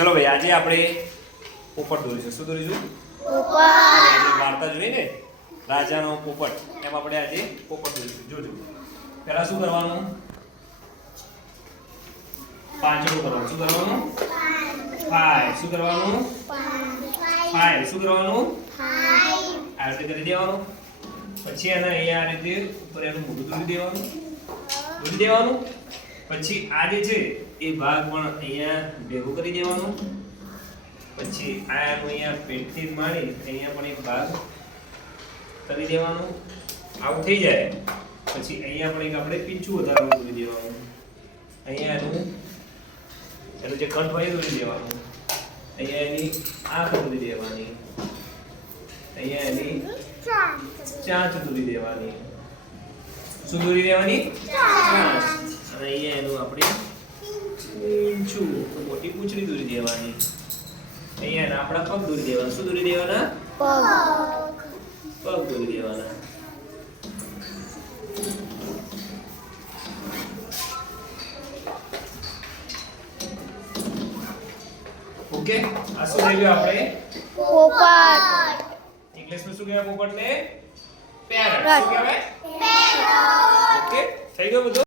ચલો ભાઈ આજે આપણે પોપટ દોરીશું. શું દોરીશું? પોપટ. વાર્તા જોઈ ને રાજાનો પોપટ, એમ આપણે આજે પોપટ દોરીશું. જોજો પહેલા શું કરવાનું? પાંચડું કરવાનું. શું કરવાનું? ફાઈવ. શું કરવાનું? ફાઈવ. શું કરવાનું? આ રીતે કરી દેવાનું. પછી એને અહીંયા આ રીતે ઉપર એનું મોઢું દોરી દેવાનું. દોરી દેવાનું. પછી આ જે છે એ ભાગ પણ અહીંયા ભેગો કરી દેવાનો. પછી આ અહીંયા પેટથી માંડી અહીંયા પણ એક ભાગ કરી દેવાનો. આવું થઈ જાય પછી અહીંયા પણ એક આપણે પીંછું વધારવાનું દોરી દેવાનું. અહીંયા એનું જે કંઠ હોય એ દોરી દેવાનું. અહીંયા એની આંખ દોરી દેવાની. અહીંયા એની ચાંચ દોરી દેવાની. શું દોરી દેવાની? ચાંચ. અને અહીંયા એનું આપણે પીંછું મોટી પૂંછડી દોરી દેવાની. અહીંયા આપણા પગ દોરી દેવાના. શું દોરી દેવાના? પગ દોરી દેવાના. ઓકે, આ શું થઈ ગયું? આપણે પોપટ. ઇંગ્લિશમાં શું કહેવાય પોપટને? પેરટ. શું કહેવાય? પેરટ. ઓકે, થઈ ગયું બધું?